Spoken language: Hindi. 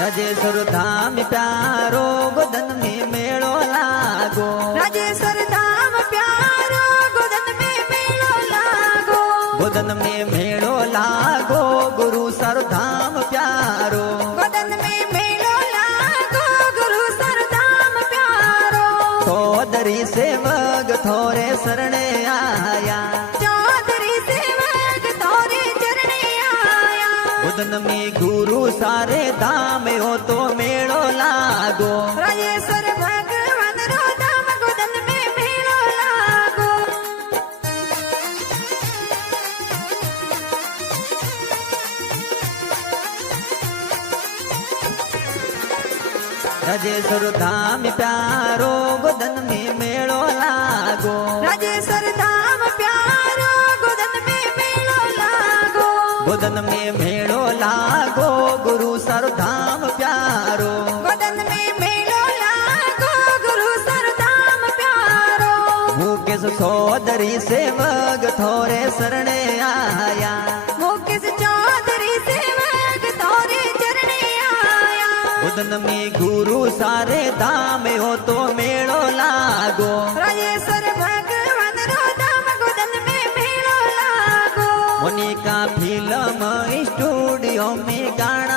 राजेश्वर धाम प्यारो गोदन में मेलो लागो। राजेश्वर धाम प्यारो गोदन में मेलो लागो। गोदन में मेलो लागो गुरु सर धाम प्यारो। गोदन में मेलो लागो गुरु सर धाम प्यारो। चौधरी सेवक थोरे शरणे आया। चौधरी सेवक थोरे चरणे आया। गोदन में गुरु सारे धाम हो तो मेलो लागो। राजेश्वर भगवान रो धाम गोदन में मेलो लागो। राजेश्वर धाम प्यारो गोदन में मेलो लागो। राजेश्वर धाम प्यारो गोदन में मेलो लागो। गोदन में मेलो लागो गुरु सर धाम प्यारो। गोदन में मेलो लागो गुरु सर धाम प्यारो। मुकेश चौधरी सेवक थोरे शरणे आया। मुकेश चौधरी सेवक थोरे चरणे आया। गोदन में गुरु सारे धाम हो तो मेलो लागो। राजेश्वर भगवान रो धाम गोदन में मेलो लागो। मोनिका फिल्म स्टूडियो में गाना